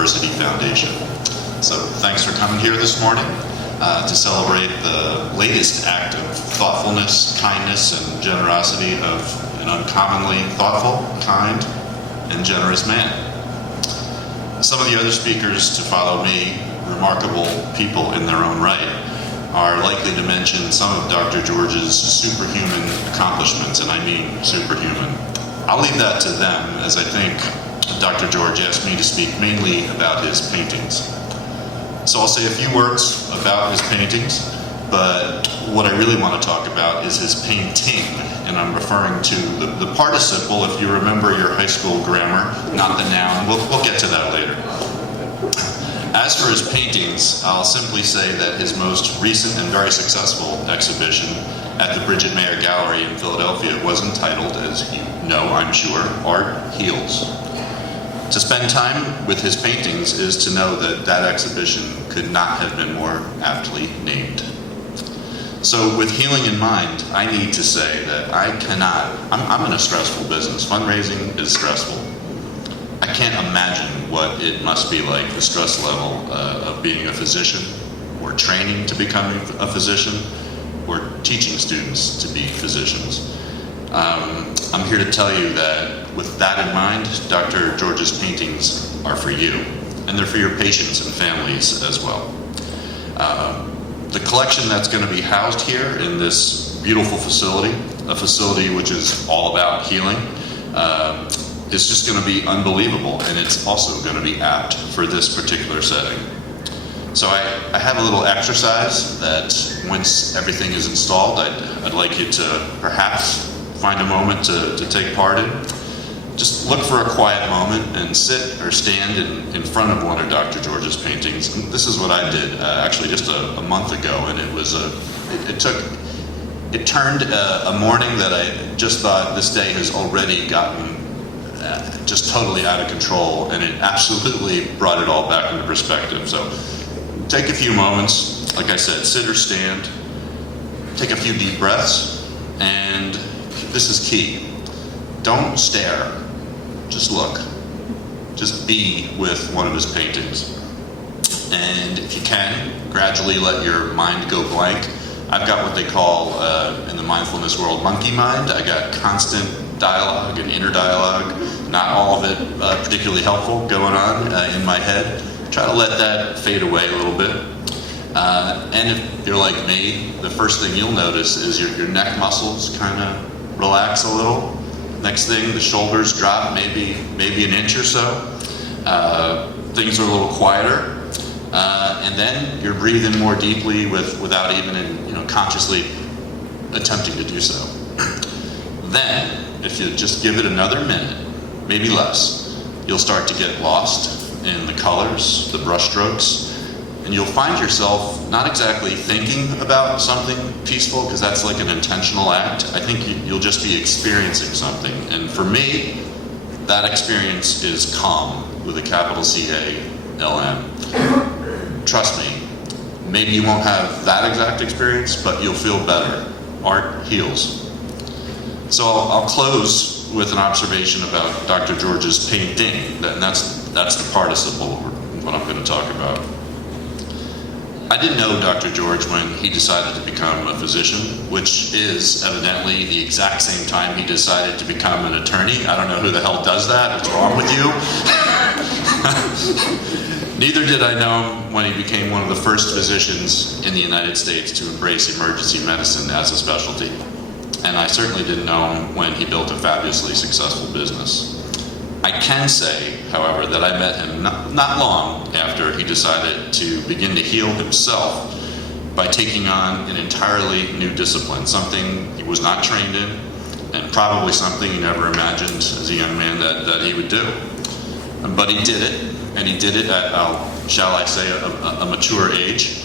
University Foundation. So thanks for coming here this morning to celebrate the latest act of thoughtfulness, kindness, and generosity of an uncommonly thoughtful, kind, and generous man. Some of the other speakers to follow me, remarkable people in their own right, are likely to mention some of Dr. George's superhuman accomplishments, and I mean superhuman. I'll leave that to them, as I think Dr. George asked me to speak mainly about his paintings. So I'll say a few words about his paintings, but what I really want to talk about is his painting, and I'm referring to the participle, if you remember your high school grammar, not the noun. We'll get to that later. As for his paintings, I'll simply say that his most recent and very successful exhibition at the Bridget Mayer Gallery in Philadelphia was entitled, as you know, I'm sure, Art Heals. To spend time with his paintings is to know that that exhibition could not have been more aptly named. So with healing in mind, I need to say that I'm in a stressful business. Fundraising is stressful. I can't imagine what it must be like, the stress level of being a physician, or training to become a physician, or teaching students to be physicians. I'm here to tell you that with that in mind, Dr. George's paintings are for you, and they're for your patients and families as well. The collection that's going to be housed here in this beautiful facility, a facility which is all about healing, is just going to be unbelievable, and it's also going to be apt for this particular setting. So I have a little exercise that once everything is installed, I'd like you to perhaps find a moment to take part in. Just look for a quiet moment and sit or stand in front of one of Dr. George's paintings. And this is what I did actually just a month ago, and it turned a morning that I just thought this day has already gotten just totally out of control, and it absolutely brought it all back into perspective. So take a few moments, like I said, sit or stand, take a few deep breaths, and this is key. Don't stare, just look. Just be with one of his paintings. And if you can, gradually let your mind go blank. I've got what they call, in the mindfulness world, monkey mind. I got constant dialogue and inner dialogue, not all of it particularly helpful going on in my head. Try to let that fade away a little bit. And if you're like me, the first thing you'll notice is your neck muscles kind of relax a little. Next thing, the shoulders drop maybe an inch or so. Things are a little quieter. And then you're breathing more deeply without even consciously attempting to do so. Then, if you just give it another minute, maybe less, you'll start to get lost in the colors, the brush strokes, and you'll find yourself not exactly thinking about something peaceful, because that's like an intentional act. I think you'll just be experiencing something. And for me, that experience is calm, with a capital C-A-L-M. Trust me, maybe you won't have that exact experience, but you'll feel better. Art heals. So I'll close with an observation about Dr. George's painting, and that's the participle, what I'm going to talk about. I didn't know Dr. George when he decided to become a physician, which is evidently the exact same time he decided to become an attorney. I don't know who the hell does that. What's wrong with you? Neither did I know him when he became one of the first physicians in the United States to embrace emergency medicine as a specialty. And I certainly didn't know him when he built a fabulously successful business. I can say, however, that I met him not long after he decided to begin to heal himself by taking on an entirely new discipline, something he was not trained in, and probably something he never imagined as a young man that he would do. But he did it, and he did it at, shall I say, a mature age,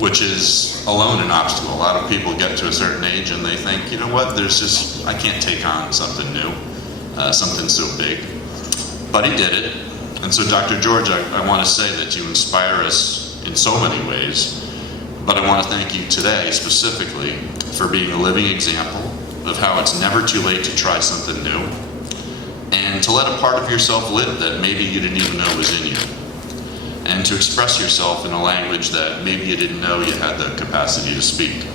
which is alone an obstacle. A lot of people get to a certain age and they think, you know what, I can't take on something new. Something so big. But he did it. And so Dr. George, I want to say that you inspire us in so many ways, but I want to thank you today specifically for being a living example of how it's never too late to try something new, and to let a part of yourself live that maybe you didn't even know was in you, and to express yourself in a language that maybe you didn't know you had the capacity to speak.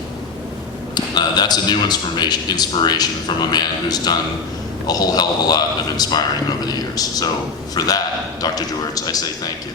That's a new inspiration from a man who's done a whole hell of a lot of inspiring over the years. So for that, Dr. George, I say thank you.